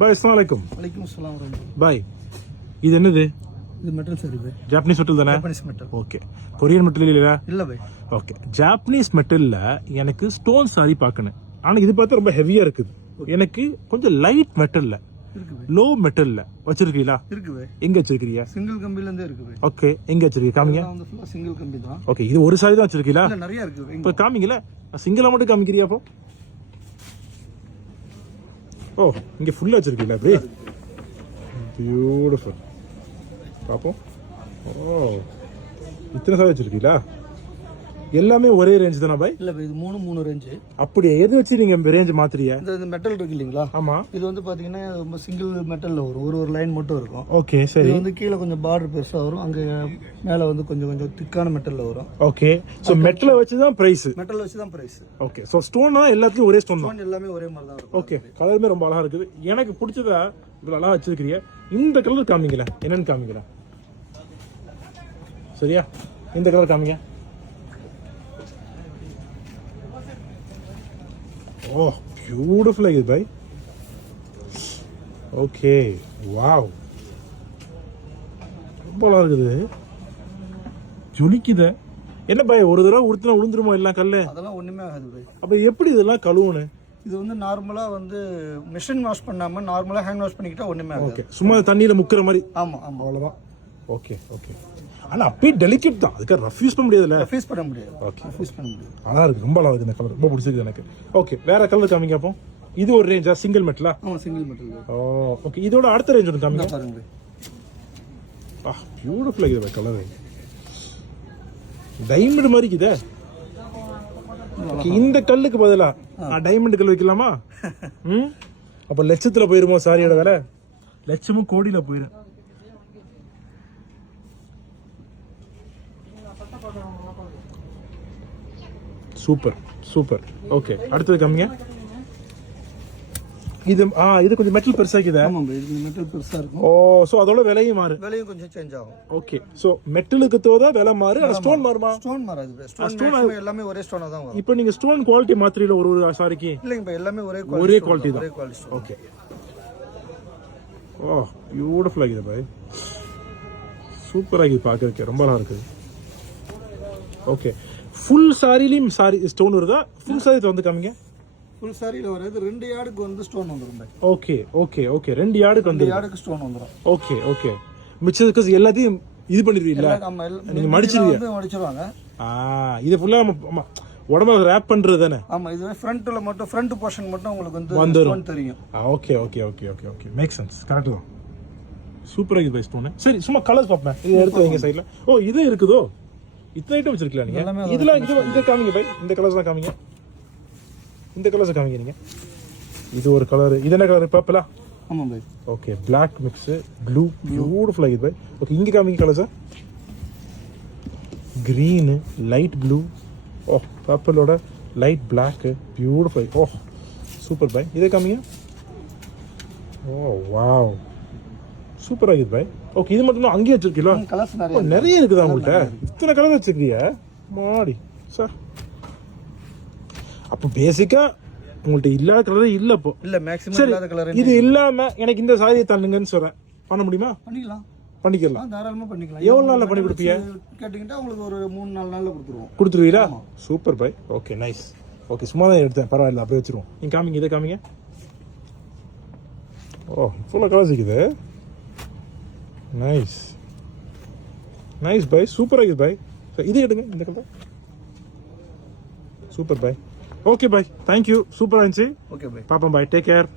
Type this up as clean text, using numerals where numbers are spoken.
பாய் அஸ்ஸலாமு அலைக்கும். வலைக்கும் அஸ்ஸலாம் வரஹ்மத்துல்லாஹ். பாய் இது என்னது? இது மெட்டல் சரி பாய். ஜாப்பனீஸ் மெட்டல் தானே? Japanese metal. Okay. Korean metal இல்லையா? இல்ல பாய். ஓகே. ஜாப்பனீஸ் மெட்டல்ல எனக்கு ஸ்டோன் சாரி பார்க்கணும். ஆனா இது பார்த்தா ரொம்ப ஹெவியா இருக்குது. எனக்கு கொஞ்சம் லைட் மெட்டல்ல இருக்கு பாய். லோ மெட்டல்ல வச்சிருக்கீங்களா? இருக்கு பாய். எங்க வச்சிருக்கீங்க? சிங்கிள் கம்பில இருந்தே இருக்கு பாய். ஓகே. எங்க வச்சிருக்கீங்க? காமிங்க. வந்து ஃபுல்லா சிங்கிள் கம்பி தான். ஓகே. இது ஒரு சாரி தான் வச்சிருக்கீங்களா? இல்ல நிறைய இருக்கு பாய். இப்ப காமிங்கல. சிங்கிளா மட்டும் காமிக்கிறியா அப்போ? ஓ, இங்க ஃபுல்லா வச்சிருக்கீங்களா அப்படி? பியூட்டிஃபுல். பாப்போம். ஓ, இத்தனை சாரி வச்சிருக்கீங்களா? எல்லாமே ஒரே ரேஞ்ச் தானா பாய்? இல்ல பாய், இது மூணு ரேஞ்ச். அப்படியே எது வச்சு நீங்க ரேஞ்ச் மாத்துறீங்க? இந்த மெட்டல் இருக்கு இல்லீங்களா? ஆமா. இது வந்து பாத்தீங்கன்னா ரொம்ப சிங்கிள் மெட்டல்ல வரும். ஒரு லைன் மட்டும் இருக்கும். ஓகே சரி. இது வந்து கீழ கொஞ்சம் பார்டர் பெருசா வரும். அங்க மேல வந்து கொஞ்சம் திக்கான மெட்டல்ல வரும். ஓகே. சோ மெட்டலை வச்சு தான் பிரைஸ். மெட்டல் வச்சு தான் பிரைஸ். ஓகே. சோ ஸ்டோன்னா எல்லாத்துலயும் ஒரே ஸ்டோன் தான். ஸ்டோன் எல்லாமே ஒரே மாதிரி தான் இருக்கும். ஓகே. கலருமே ரொம்ப அழகா இருக்குது. எனக்கு பிடிச்சதா இவ்வளவு அழகா வச்சிருக்கீங்க. இந்த கலர் காமிங்கல. என்னன்னு காமிங்கல. சரியா? இந்த கலர் காமிங்க. ஓ, பியூட்டிஃபுல் ஆகுது பாய். ஓகே. வாவ், ரொம்ப அழகா இருக்குது. ஜொலிக்குது. என்ன பாய், ஒரு தடவை உடுத்தினா உளுந்துருமோ எல்லாம் கல்லு? அதெல்லாம் ஒண்ணுமே ஆகாது பாய். அப்ப எப்படி இதெல்லாம் கழுவுனு? இது வந்து நார்மலா வந்து மிஷின் வாஷ் பண்ணாம நார்மலா ஹேண்ட் வாஷ் பண்ணிக்கிட்டா ஒண்ணுமே ஆகாது. ஓகே. சும்மா தண்ணியில முக்குற மாதிரி. ஆமா ஆமா அவ்வளவுதான். Okay okay. ஆனா அப்பயே டெலிகேட் தான். அதுக்கு ரஃப்யூஸ் பண்ண முடியாதுல்ல? ஃபீஸ் பண்ண முடியாது. ஓகே. ஃபீஸ் பண்ண முடியாது. அழகா இருக்கு. ரொம்ப அழகா இருக்கு இந்த கலர். ரொம்ப பிடிச்சிருக்கு எனக்கு. ஓகே. வேற கலர் காமிங்க அப்போ. இது ஒரு ரேஞ்சா? சிங்கிள் மெட்டலா? ஆமா சிங்கிள் மெட்டல். ஓ ஓகே. இதோட அடுத்த ரேஞ்ச் ஒன்று காமிங்க. பாருங்க. ஆ, பியூட்டிஃபுல் ஆகுது கலர். டைமண்ட் மாதிரி இருக்குதே. ஓகே. இந்த கல்லுக்கு பதிலா டைமண்ட் கல் வைக்கலாமா? ம். அப்ப லட்சத்துல போயிருமோ சாரியோட விலை? லட்சமும் கோடியில போயிரும். Super super. ஓகே. அடுத்தது காமிங்க. இது கொஞ்சம் மெட்டல் பெருசா இருக்குதா? ஆமா பாய், இது மெட்டல் பெருசா இருக்கும். ஓ, சோ அதோட விலையும் மாறு. விலையும் கொஞ்சம் சேஞ்ச் ஆகும். ஓகே. சோ மெட்டலுக்கு தோதா விலை மாறு. ஆனா ஸ்டோன் மாறுமா? ஸ்டோன் மாறாது பாய். ஸ்டோன் எல்லாமே ஒரே ஸ்டோனா தான் வரும். இப்போ நீங்க ஸ்டோன் குவாலிட்டி மாத்திரல ஒரு சாரிக்கு? இல்லங்க பாய், எல்லாமே ஒரே குவாலிட்டி தான். ஒரே குவாலிட்டி. ஓகே. ஓ, பியூட்டிஃபுல் ஆகுது பாய். சூப்பர் ஆகுது பார்க்கறதுக்கு. ரொம்ப நல்லா இருக்குது. ஓகே. ஃபுல் சாரிலயும் ஸ்டோன் வருதா? ஃபுல் சாரி வந்து காமிங்க. ஃபுல் சாரியில வரது 2 யார்டுக்கு வந்து ஸ்டோன் வந்துரும் பாய். Okay okay okay. 2 யார்டுக்கு வந்து 2 யார்டுக்கு ஸ்டோன் வந்துரும். Okay okay. மிச்சதுக்கு எல்லாத்தையும் இது பண்ணிடுவீங்களா? நீங்க மடிச்சிருவாங்க. இது ஃபுல்லா நம்ம உடம்புல ரேப் பண்றது தானே? ஆமா. இது ஃப்ரண்ட்ல மட்டும் ஃப்ரண்ட் போர்ஷன் மட்டும் உங்களுக்கு வந்து ஸ்டோன் தெரியும். Okay okay okay okay okay. Make sense. Correct தான். சூப்பரா இருக்கு பை ஸ்டோன். சரி, சும்மா கலர்ஸ் பாப்பேன். இது எடுத்து வைங்க சைடுல. ஓ, இது இருக்குதோ? இத்தனை ஐட்டம் வச்சிருக்கீங்களா நீங்க? இதெல்லாம் இது காமிங்க பை. இந்த கலர்ஸ் தான் காமிங்க. இந்த கலர்ஸ் காமிங்க நீங்க. இது ஒரு கலர். இது என்ன கலர்? பர்பிளா? ஆமா பை. Okay. Black mix, blue, beautiful ஆகுது பை. ஓகே. இங்க காமிங்க colours. green, light blue, oh பர்பிளோட light Black, beautiful. Oh super பை. இத காமிங்க. ஓ வாவ், சூப்பர் ஆகுது பை. ஓகே. இது மட்டும் அங்கேயே வச்சிருக்கீங்களா? கலர்ஸ் நிறைய இருக்குதா உங்கள்கிட்ட? இத்தனை கலர் வச்சிருக்கீங்க மாடி சார். அப்போ பேசிக்கா உங்கள்கிட்ட இல்லாத கலரே இல்ல. இப்போ இல்ல, மேக்ஸிமம் இல்லாத கலர். இது இல்லாம எனக்கு இந்த சாரியை தள்ளுங்கன்னு சொல்றேன். பண்ண முடியுமா? பண்ணிக்கலாம். தாராளமா பண்ணிக்கலாம். எவ்வளவு நாள்ல பண்ணி கொடுப்பீங்க? கேட்டீங்கன்னா உங்களுக்கு ஒரு 3-4 நாள்ல கொடுத்துருவோம். கொடுத்துருவீங்களா? Super bye. Okay, nice. Okay. சும்மா தான் எடுத்தேன், பரவாயில்ல, அப்படியே வச்சிருவோம். நீங்க காமிங்க. இதை காமிங்க. ஓ, ஃபுல்லா கலர்ஸ் இருக்குது. Nice nice bye. சூப்பர் ஆகுது பை. இது எடுங்க, இந்த colour. Super bye. Okay bye, thank you. சூப்பரா இருந்துச்சு. Okay bye. பாப்பா பை. Take care.